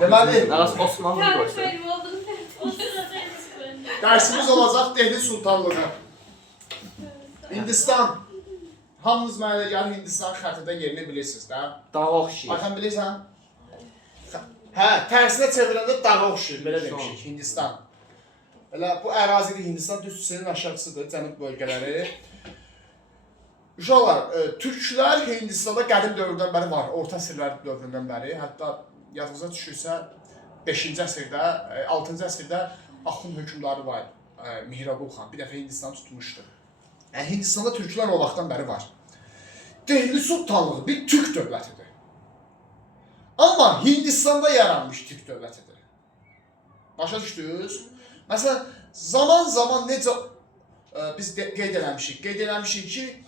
Deməli, Osmanlı qoysa. dərsimiz olacaq Dehli Sultanlığı. Hindistan. Hamınız mənə gəlir Hindistan xəritədə yerini bilirsiniz də. Dağa oxşayır. Ayxan bilirsən? Hə, tərsinə çevirəndə dağa oxşayır, belə demişik, Hindistan. Elə bu ərazidir Hindistan, düz Çinin aşağısıdır, cənub bölgələri. Uşaqlar, türklər Hindistanda qədim dövrdən bəri var, orta əsrlər dövründən bəri. Hətta yadınıza düşürsə 5-ci əsrdə, 6-cı əsrdə Axund hökmdarı var, Mihraqul xan. Bir dəfə Hindistanı tutmuşdu. Hindistanda türklər o vaxtdan bəri var. Dehli Sultanlığı bir türk dövlətidir. Amma Hindistanda yaranmış türk dövlətidir. Başa düşdünüz? Məsələn, zaman necə biz qeyd eləmişik ki,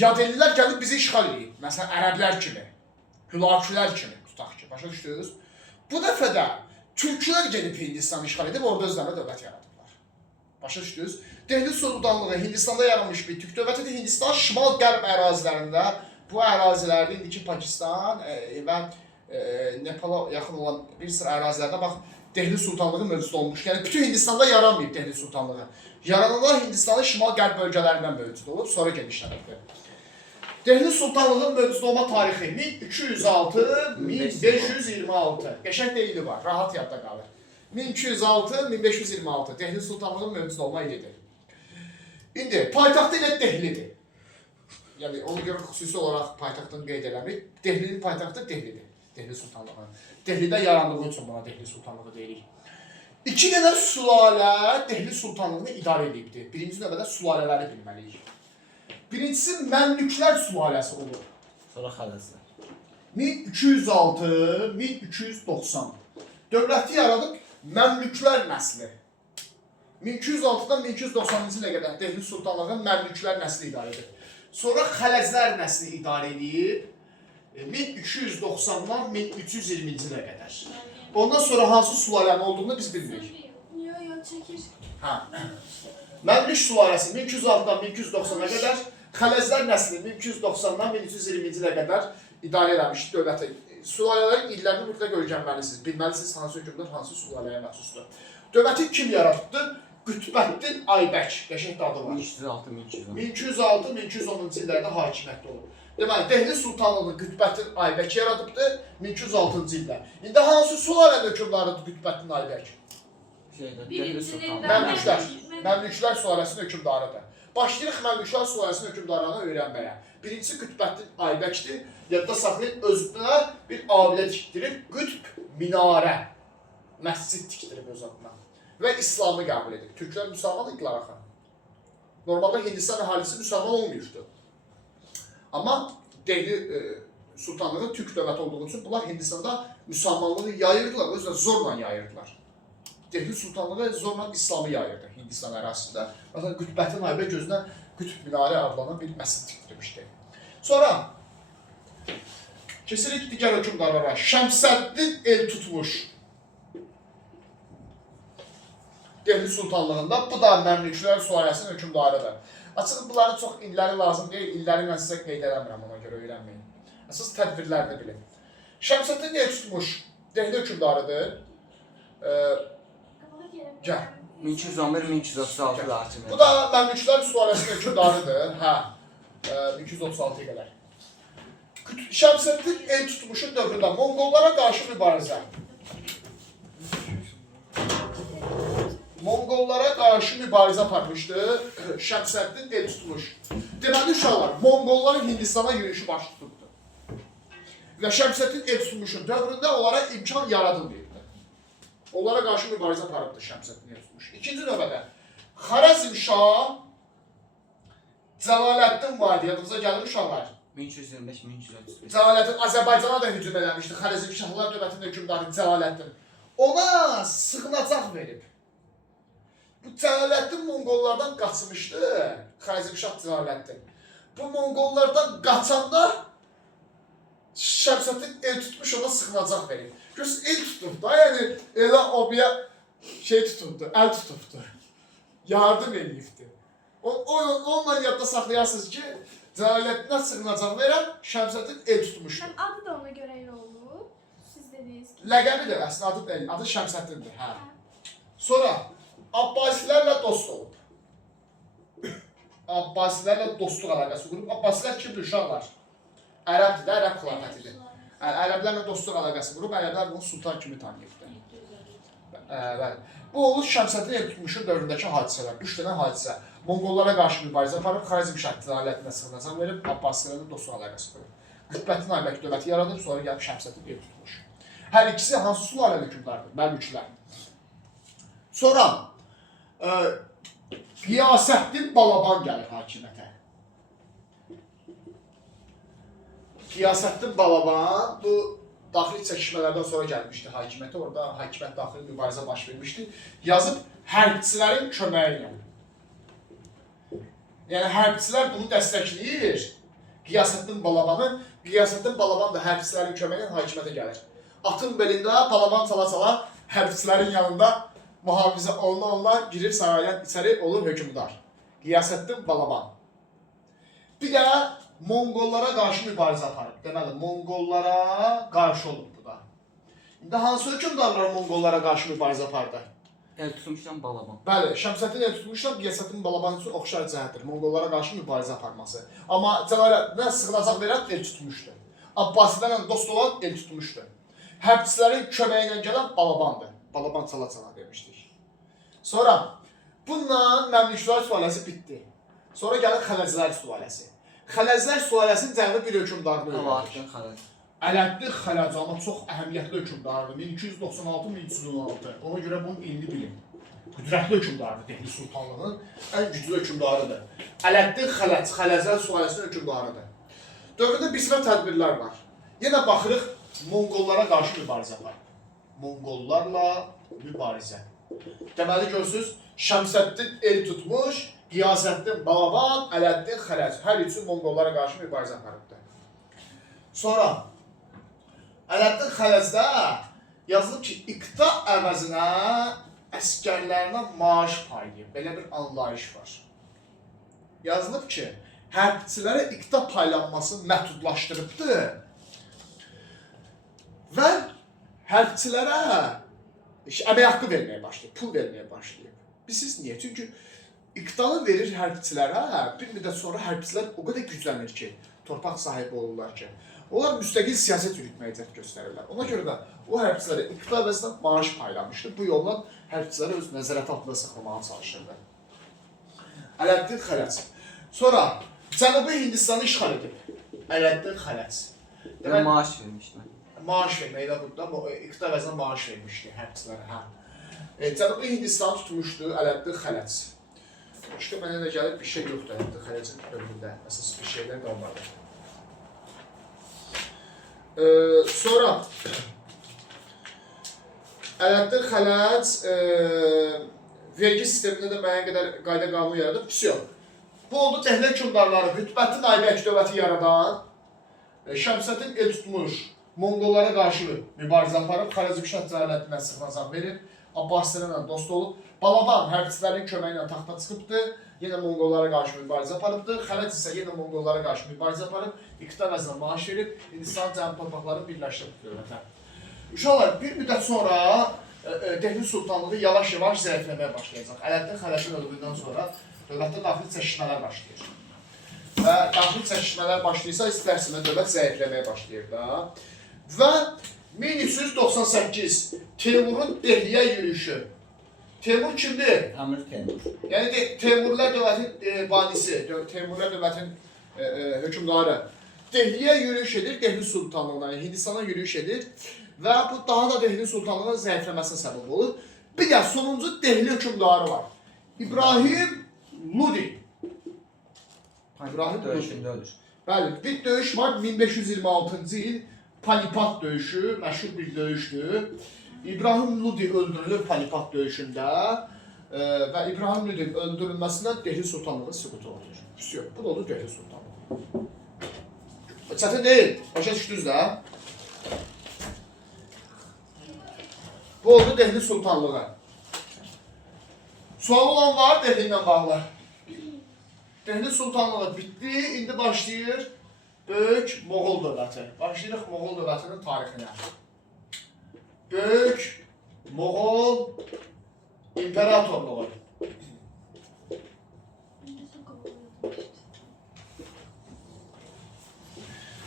yadelilər gəlib bizi işğal edib. Məsələn, ərəblər kimi, hülakülər kimi tutaq ki, başa düşdünüz? Bu dəfə də türklər gəlib Hindistanı işğal edib, orada özlərinə dövlət yaradıblar. Başa düşdünüz? Dehli Sultanlığı Hindistanda yaranmış bir türk dövlətidir. Hindistan şimal-qərb ərazilərində, bu ərazilərdə indiki Pakistan və Nepala yaxın olan bir sıra ərazilərdə bax, Dehli Sultanlığı mövcud olmuş. Yəni, bütün Hindistanda yaranmayıb Dehli Sultanlığı. Yarananlar Hindistanın şimal-qərb bölgələrindən mövcud olub, sonra genişlənibdir. Dehli Sultanlığının mövcud olma tarixi 1206-1526. Qəşəng deyili var, rahat yadda qalır. 1206-1526 Dehli Sultanlığının mövcud olma ilidir. İndi, paytaxtı ilə Dehlidir. Yəni, ona görə xüsusi olaraq paytaxtını qeyd eləmirik. Dehlinin paytaxtı Dehlidir, Dehli Sultanlığı. Dehlidə yarandığı üçün buna Dehli Sultanlığı deyirik. İki dənə sülalə Dehli Sultanlığını idarə edibdir. Birinci növbədə sülalələri bilməliyik. Birincisi Məmlüklər sülaləsi olur. Sonra Xələzlər. 1206-1290. Dövləti yaradıb Məmlüklər nəsli. 1206-dan 1290-cı ilə qədər Dehli Sultanlığının Məmlüklər nəsli idarə edir. Sonra Xələzlər nəsli idarə edib 1290-dan 1320-ci ilə qədər. Ondan sonra hansı sülalənin olduğunu biz bilmirik. Yox, çəkir. Məmlük sülaləsi 1206-dan 1290-a qədər, Xələzlər nəsli 1290-dan 1320-ci ilə qədər idarə eləmiş dövləti. Sülalələrin illərini mütləq öyrənməlisiniz. Bilməlisiniz hansı hökmdar hansı sülaləyə məxsusdur. Dövləti kim yarattı? Qütbəddin Aybək. Qəşəng adı var. 1206-1210-cu illərdə hakimiyyətdə olub. Deməli, Dehli Sultanlığını Qütbəddin Aybək yaradıbdır 1206-cı ildə. İndi hansı sülalənin hökmdarıdır Qütbəddin Aybək? Məmlüklər sülaləsinin hökmdarıdır. Başlayırıq Məmlüklər sülaləsinin hökmdarlarını öyrənməyə. Birincisi Qütbəddin Aybəkdir. Yadda saxlayın, özünə bir abidə tikdirib, qütb minarə, məscid tikdirib öz adına. Və İslamı qəbul edib. Türklər müsəlman idilər axı. Normalda Hindistan əhalisi müsəlman olmuşdu. Amma Dehli Sultanlığı Türk dövləti olduğu üçün bunlar Hindistanda müsəlmanlığı yayırdılar, özlə zorla yayırdılar. Dehli Sultanlığı zorla İslamı yayırdı Hindistan ərazisində. Məsələn, Qütbəddin Aybək gözünə qütb minarə adlanan bir məscid tikdirmişdi. Sonra kesirik digər hökmdarlara. Şəmsəddin Eltutmuş. Dehli Sultanlığında, bu da Məmlüklər sülaləsinin hökmdarıdır. Açıq, bunların çox illəri lazım deyil, illəri mən sizə qeyd eləmirəm, ona görə öyrənməyin. Əsas tədbirlərini bilin. Şəmsəddin Eltutmuş Dehli hökmdarıdır. Gəl. 1211-1236 da hakimiyyət. Bu da Məmlüklər sülaləsinin hökmdarıdır. Hə, 1236-ya qədər. Şəmsəddin Eltutmuşun dövründə Monqollara qarşı mübarizə. Monqollara qarşı mübarizə aparmışdı Şəmsəddin Eltutmuş. Deməli uşaqlar, Monqolların Hindistana yürüyüşü baş tutubdu. Və Şəmsəddin Eltutmuşun dövründə onlara imkan yaradılmayıbdı. Onlara qarşı mübarizə aparıbdı Şəmsəddin Eltutmuş. İkinci növbədə Xarəzm Şah Cəlaləddin Vadi, yadınıza gəlir uşaqlar. 1225-1235. Cəlaləddin Azərbaycana da hücum eləmişdi. Xarəzm Şahlar dövlətinin hökmdarı Cəlaləddin. Ona sığınacaq verib. Bu Cəlaləddin Monqollardan qaçmışdı, Xarəzm Şah Cəlaləddin. Bu Monqollardan qaçanda Şəmsəddin Eltutmuş ona sığınacaq verib. Görürsün, el tutubdu da, yəni elə obiyə şey tutubdu, əl tutubdu. Yardım eləyibdi. Onunla yadda saxlayasınız ki, Cəlaləddinə sığınacaq verən Şəmsəddin Eltutmuşdu. Adı da ona görə elə oldu, siz dediniz. Ləqəbidir, əslində adı deyil, adı Şəmsəddindir, hə. Sonra Abbasilərlə dost olub. Abbasilərlə dostluq əlaqəsi qurub. Abbasilər kimdir uşaqlar? Ərəbdir də, ərəb xilafətidir. Ərəblərlə dostluq əlaqəsi qurub, ərəblər bunu sultan kimi tanıyırdı. Bəli. Bu olur Şəmsəddin Eltutmuşun dövründəki hadisələr. 3 dənə hadisə. Monqollara qarşı mübarizə aparıb, Xarizm şərtli alətinə sığınacaq verib, Abbasilərlə dostluq əlaqəsi qurub. Qütbəddin Aybək dövləti yaradıb, sonra gəlib Şəmsəddin Eltutmuş. Hər ikisi hansı sülalə hökmdardır? Məmlüklər. Sonra Qiyasəddin Balaban gəlir hakimiyyətə. Qiyasəddin Balaban bu daxili çəkişmələrdən sonra gəlmişdi hakimiyyətə. Orada hakimiyyət daxili mübarizə baş vermişdi. Yazıb hərbçilərin köməyi ilə. Yəni hərbçilər bunu dəstəkləyir. Qiyasəddin Balabanı. Qiyasəddin Balaban da hərbçilərin köməyi ilə hakimiyyətə gəlir. Atın belində Balaban çala-çala hərbçilərin yanında mühafizə oluna girir saraydan içəri olur hökmdar. Qiyasəddin Balaban. Bir də Monqollara qarşı mübarizə aparıb. Deməli, Monqollara qarşı olub bu da. İndi hansı hökmdarlar Monqollara qarşı mübarizə apardı? Eltutmuşdan Balaban. Bəli, Şəmsəddin Eltutmuşdan Qiyasəddin Balaban üçün oxşar cəhətdir. Monqollara qarşı mübarizə aparması. Amma Cəlaləddinə sığınacaq verən Eltutmuşdur. Abbasilərlə dost olan Eltutmuşdur. Hərbçilərin köməyi ilə gələn Balabandır. Balaban çala-çala demişdik. Sonra bununla Məmlüklər sülaləsi bitdi. Sonra gəlir Xələzlər sülaləsi. Xələzlər sülaləsinin cəmi bir hökmdarını öyrəndik. Ələddin Xələc, amma çox əhəmiyyətli hökmdardır. 1296-1316. Ona görə bunun ilini bilin. Qüdrətli hökmdardır Dehli Sultanlığının ən güclü hökmdarıdır. Ələddin Xələc, Xələzlər sülaləsinin hökmdarıdır. Dövrdə bir sıra tədbirlər var. Yenə baxırıq Monqollara qarşı mübarizə var. Monqollarla mübarizə. Deməli görsünüz, Şəmsəddin Eltutmuş, Qiyasəddin Balaban, Ələddin Xələc. Hər üçü Monqollara qarşı mübarizə aparıbdır. Sonra Ələddin Xələcdə yazılıb ki, iqta əvəzinə əskərlərinə maaş paylayıb. Belə bir anlayış var. Yazılıb ki, hərbçilərə iqta paylanmasını məhdudlaşdırıbdır. Və hərbçilərə əmək haqqı verməyə başlayıb, pul verməyə başlayıb. Bilirsiniz niyə? Çünki iqtanı verir hərbçilərə, bir müddət sonra hərbçilər o qədər güclənir ki, torpaq sahibi olurlar ki, onlar müstəqil siyasət yürütməyə cəhd göstərirlər. Ona görə də o hərbçilərə iqta əvəzinə maaş paylamışdı. Bu yolla hərbçiləri öz nəzarət altında saxlamağa çalışırdı. Ələddin Xələc. Sonra Cənubi Hindistanı işğal edib. Ələddin Xələc. Maaş vermişlər. Maaş verməklə burada, iqta əvəzinə maaş vermişdi hərbçilərə. Cənubi Hindistanı tutmuşdu Ələddin Xələc. Başqa mənə də gəlib bir şey yoxdur Ələddin Xələcin ömründə. Əsas bir şeylər qalmadı. Sonra Ələddin Xələc vergi sistemində də müəyyən qədər qayda qanun yaradıb. Pis yox. Bu oldu Dehli hökmdarları, Qütbəddin Aybək dövləti yaradan, Şəmsəddin Eltutmuş, Monqollara qarşı mübarizə aparıb, Xarəzm şah Cəlaləddinə sığınacaq verib, Abbasilərlə dost olub, Balaban hərbçilərin köməyi ilə taxta çıxıbdır, yenə Monqollara qarşı mübarizə aparıbdır, Xələc isə yenə Monqollara qarşı mübarizə aparıb, iqta əvəzinə maaş verib, Hindistan cəmi torpaqlarını birləşdirib dövlətə. Uşaqlar, bir müddət sonra Dehli Sultanlığı yavaş-yavaş zəifləməyə başlayacaq. Ələddin Xələcin öldüyündən sonra dövlətdə daxili çəkişmələr başlayır. Və daxili çəkişmələr başlayırsa, istər-istəməz dövlət zəifləməyə başlayır da. Və 1398 Teymurun Dehliyə yürüyüşü. Teymur kimdir? Əmir Teymur. Yəni Teymurlər dövlətin banisi, Teymurlər dövlətin hökmdarı. Dehliyə yürüyüş edir, Dehli Sultanlığına, yəni Hindistana yürüyüş edir. Və bu daha da Dehli Sultanlığına zəifləməsinə səbəb olur. Bir də sonuncu Dehli hökmdarı var. İbrahim Ludi. İbrahim döyüşündə ölür. Bəli, bir döyüş var 1526-cı il. Panipat döyüşü, məşhur bir döyüşdür. İbrahim Ludi öldürülür Panipat döyüşündə və İbrahim Ludinin öldürülməsindən Dehli Sultanlığı süqut olur. Yox, bu da olur Dehli Sultanlığı. Çətin deyil, başa düşdünüz də. Bu oldu Dehli Sultanlığı. Sual olan var Dehli ilə bağlı. Dehli Sultanlığı bitdi, indi başlayır Böyük Moğol dövləti. Başlayırıq Moğol dövlətinin tarixinə. Böyük Moğol imperatorluğu.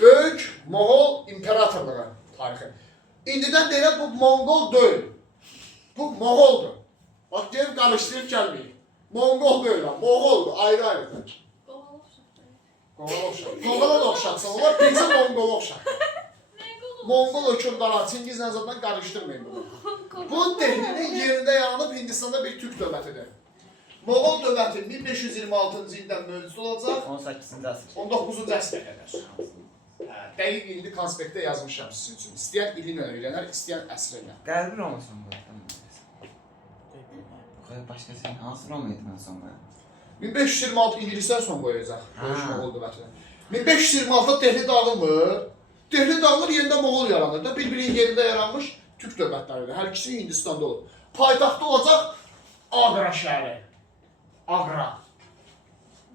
Böyük Moğol imperatorluğu tarixi. İndidən deyilən bu Mongol deyil. Bu Moğoldur. Bak deyim karıştırıp gelmeyin. Mongol deyil, Moğoldur, ayrı-ayrıdır. Qoğala oxşar. Qoğala da oxşarsan olar, bircə Mongol oxşar. Mongol hökmdarı Çingizlə zaten qarışdırmayın bunu. Bu Dehlinin yerində yaranıb Hindistanda bir Türk dövlətidir. Moğol dövləti 1526-cı ildən mövcud olacaq, 18-ci əsr. 19-cu əsrə qədər. Dəqiq ilini konspektdə yazmışam sizin üçün. İstəyən ili ilə öyrənər, istəyən əsr ilə. Qərbi Roma son qoydu. Başqası hansı Roma idi mən son qoydu? 1526 İngilislər son qoyacaq Moğol dövlətinə. 1526-da Dehli dağılmır. Dehli dağılır, yenidən Moğol yaranır da. Bir-birinin yerində yaranmış Türk dövlətləridir. Hər ikisi Hindistanda olur. Paytaxtda olacaq Agra şəhəri. Agra.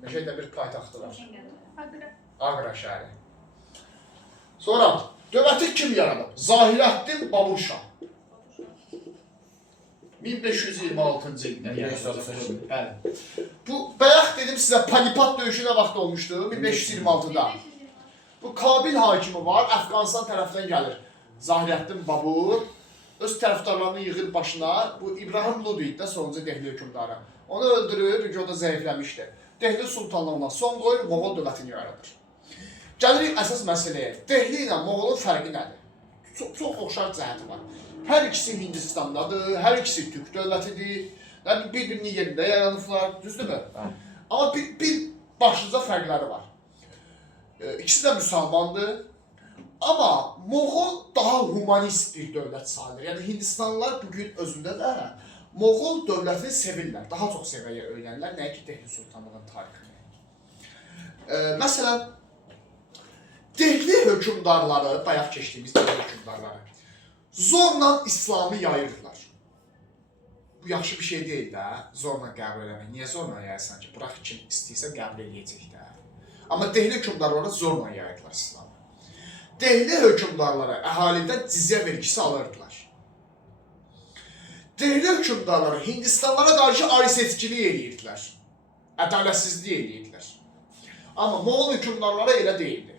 Meşədə bir paytaxtı var. Agra şəhəri. Sonra dövləti kim yaradıb? Zahirəddin Babur-Şah. 1526-cı ildə yaradılır. Bəli. Bu bayaq dedim sizə Panipat döyüşünə vaxt olmuşdu 1526-da. Bu Kabil hakimi var, Əfqanistan tərəfindən gəlir. Zahirəddin Babur öz tərəfdarlarını yığır başına. Bu İbrahim Lud idi də sonuncu Dehli hökmdarı. Onu öldürüb, çünki o da zəifləmişdi. Dehli sultanlığına son qoyur, Moğol dövlətini yaradır. Gəlirik əsas məsələyə. Dehli ilə Moğolun fərqi nədir? Çox oxşar cəhəti var. Hər ikisi Hindistandadır, hər ikisi Türk dövlətidir. Bir-birinin yerində yaranıblar, düzdürmü? Amma bir başlıca fərqləri var. İkisi də müsəlmandır. Amma Moğol daha humanist bir dövlət sayılır. Yəni Hindistanlılar bugün özündə də Moğol dövlətini sevirlər. Daha çox sevəyə öyrənirlər, nəyə ki Dehli sultanlığının tarixini. Məsələn, Dehli hökmdarları, bayaq keçdiyimiz Dehli hökmdarları zorla İslamı yayırdılar. Bu yaxşı bir şey deyil də, zorla qəbul eləmək. Niyə zorla yayırsan ki? Bırax kim istəyirsə qəbul eləyəcək də. Amma Dehli hökmdarları zorla yayırdılar İslamı. Dehli hökmdarları əhalidən cizyə vergisi alırdılar. Dehli hökmdarları Hindistanlara qarşı ariseçkilik eləyirdilər. Ədalətsizlik eləyirdilər. Amma Moğol hökmdarları elə deyildi.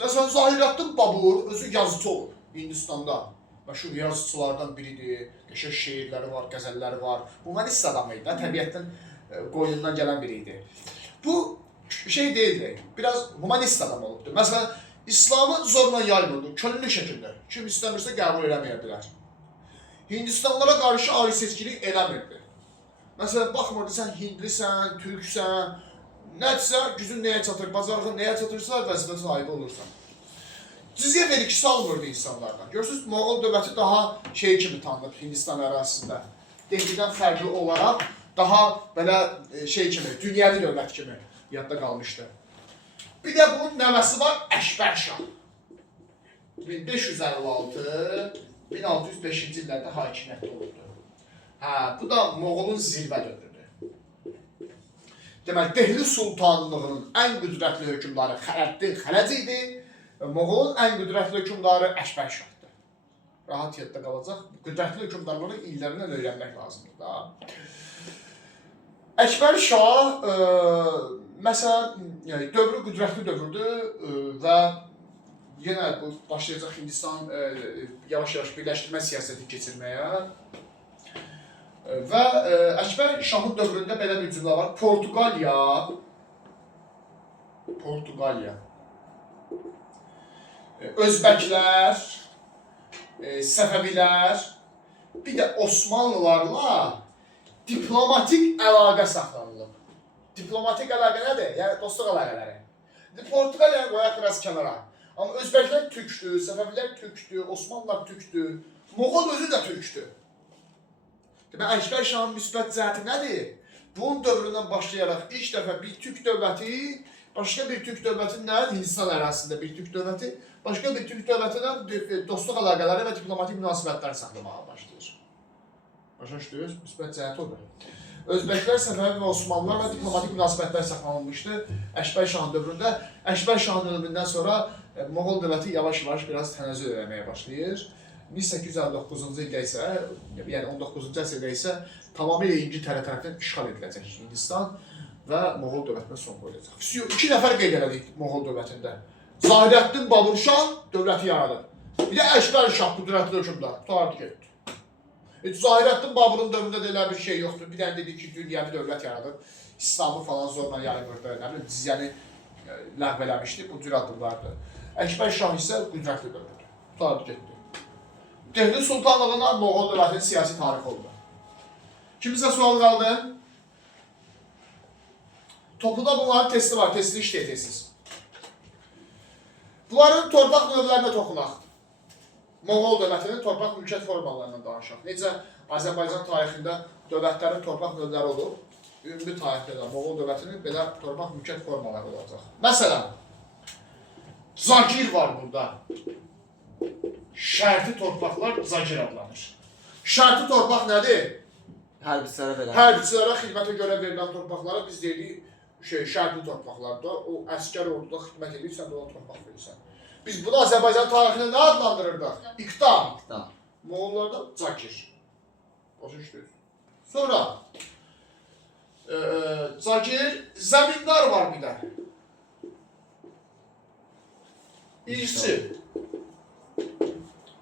Məsələn, Zahirəddin Babur özü yazıcı olur Hindistanda. Məşhur yazıçılardan biridir, qəşəng şeirləri var, qəzəlləri var. Humanist adam idi, təbiətdən qoynundan gələn biri idi. Bu şey deyildi, biraz humanist adam olubdu. Məsələn, İslamı zorla yaymırdı, könüllü şəkildə. Kim istəmirsə qəbul eləməyə bilər. Hindistanlara qarşı ariseçkilik eləmirdi. Məsələn, baxmırdı, sən hindlisən, türksən, nədirsə, gücün nəyə çatır, bacarığın nəyə çatırsa, vəzifə sahibi olursan. Cizyə vergisi almırdı insanlardan. Görürsünüz, Moğol dövləti daha şey kimi tanınır Hindistan ərazisində. Dehlidən fərqli olaraq daha belə şey kimi, dünyəvi dövlət kimi yadda qalmışdı. Bir də bunun nəvəsi var, Əşbər Şah. 1556-1605-ci illərdə hakimiyyətdə olurdu. Bu da Moğolun zirvə dövrüdür. Deməli, Dehli sultanlığının ən qüdrətli hökmdarı Xələddin Xələc idi. Moğolun ən qüdrətli hökmdarı Əşbər Şahdır. Rahat yadda qalacaq. Qüdrətli hökmdarların illərindən öyrənmək lazımdır da. Əşbər Şah, məsələn, dövrü qüdrətli dövrdür və yenə başlayacaq Hindistan yavaş-yavaş birləşdirmə siyasəti keçirməyə. Və Əşbər Şahın dövründə belə bir cümlə var. Portuqaliya. Özbəklər, Səfəvilər, bir də Osmanlılarla diplomatik əlaqə saxlanılıb. Diplomatik əlaqə nədir? Yəni dostluq əlaqələri. Portuqaliyanı qoyaq biraz kənara. Amma Özbəklər türkdür, Səfəvilər türkdür, Osmanlılar türkdür, Moğol özü də türkdür. Demək, Əşbər Şahın müsbət cəhəti nədir? Bunun dövründən başlayaraq ilk dəfə bir türk dövləti, başqa bir türk dövləti nədir? Hindistan ərazisində bir türk dövləti, başqa bir türk dövlətindən dostluq əlaqələri və diplomatik münasibətləri saxlamağa başlayır. Başa düşdünüz? Müsbət cəhəti odur. Özbəklər, Səfəvi və Osmanlılarla diplomatik münasibətlər saxlanılmışdı Əşbər Şahın dövründə. Əşbər Şahın ölümündən sonra Moğol dövləti yavaş-yavaş biraz tənəzzül eləməyə başlayır. 1859-cu ildə isə, yəni 19-cu əsrdə isə tamamilə İngiltərə tərəfindən işğal ediləcək Hindistan və Moğol dövlətinə son qoyulacaq. 2 nəfər qeyd elədik Moğol dövlətində. Zahirəddin Baburşah dövləti yaradır. Bir də Əşbər Şah qüdrətli hökmdar. Qutardı getdi. Zahirəddin Baburun dövründə də elə bir şey yoxdur. Bir dənə dedi ki, dünyəvi dövlət yaradır. İslamı falan zorla yayılırdı. Nə bilim, cizyəni ləğv eləmişdi. Bu cür addımlardır. Əşbər Şah isə qüdrətli dövlət. Qutardı getdi. Dehli Sultanlığına Moğol dövlətinin siyasi tarixi oldu. Kimizə sual qaldı? Topluda bunların testi var. Testini işləyəcəksiniz. Bunların torpaq növlərinə toxunaq. Moğol dövlətinin torpaq mülkiyyət formalarından danışaq. Necə Azərbaycan tarixində dövlətlərin torpaq növləri olub, ümumi tarixdə də Moğol dövlətinin belə torpaq mülkiyyət formaları olacaq. Məsələn, Zagir var burada. Şərti torpaqlar Zagir adlanır. Şərti torpaq nədir? Hərbiçilərə verən. Hərbiçilərə xidmətə görə verilən torpaqlara biz deyirik, şərtli torpaqlarda, o əskər orduda xidmət edirsən, ona torpaq verirsən. Biz bunu Azərbaycan tarixində nə adlandırırdıq? İqdam. İqdam. Moğollarda Zagir. Başa düşdünüz. Sonra Zagir, zəmindar var bir də. İrsi.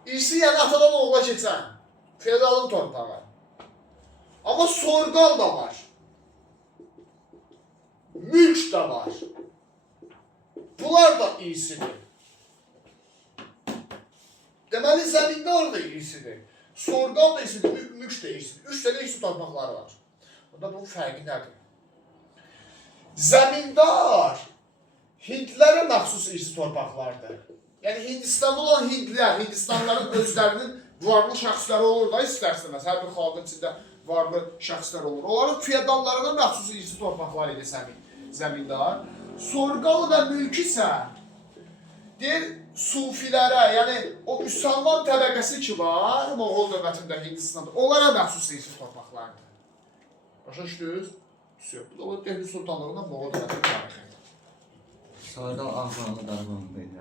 İrsi yəni atadan oğula keçən. Feodalın torpağı. Amma soyğal da var. Mülk da var. Bunlar da irsidir. Deməli, zəmindar da irsidir. Soyğal da irsidir, mülk da irsidir. 3 dənə irsi torpaqları var. Bunda bunun fərqi nədir? Zəmindar Hindlərə məxsus irsi torpaqlardır. Yəni Hindistanda olan Hindlilər, Hindistanların özlərinin varlı şəxsləri olur da istərsiniz. Hər bir xalqın içində varlı şəxslər olur. Onların feodallarına məxsus irsi torpaqlar idi zəmindar. Soyğal və mülk isə deyir sufilərə, yəni o müsəlman təbəqəsi ki var Moğol dövlətində, Hindistanda, onlara məxsus irsi torpaqlardır. Başa düşdünüz? Bu da Dehli Sultanlığında Moğol dövlətinin tarixi. Soyğal Ağqoyunlu Qaraqoyunlu idi.